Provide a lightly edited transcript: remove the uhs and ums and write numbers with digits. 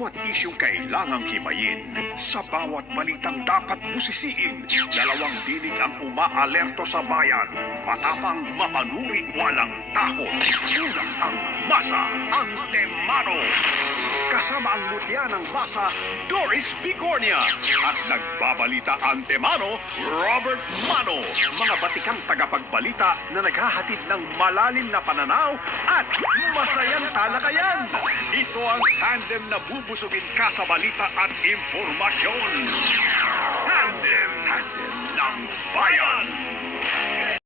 bawat isyong kailangang himayin, sa bawat balitang dapat busisiin, dalawang tinig ang umaalerto sa bayan. Matapang, mapanuri, walang takot. Una ang Masa Antemano. Kasama ang mutya ng Masa, Doris Bigornia. At nagbabalita Antemano, Robert Mano. Mga batikang tagapagbalita na naghahatid ng malalim na pananaw at masayang talakayan. Ito ang tandem na bubusugin ka sa balita at impormasyon. Tandem ng bayan.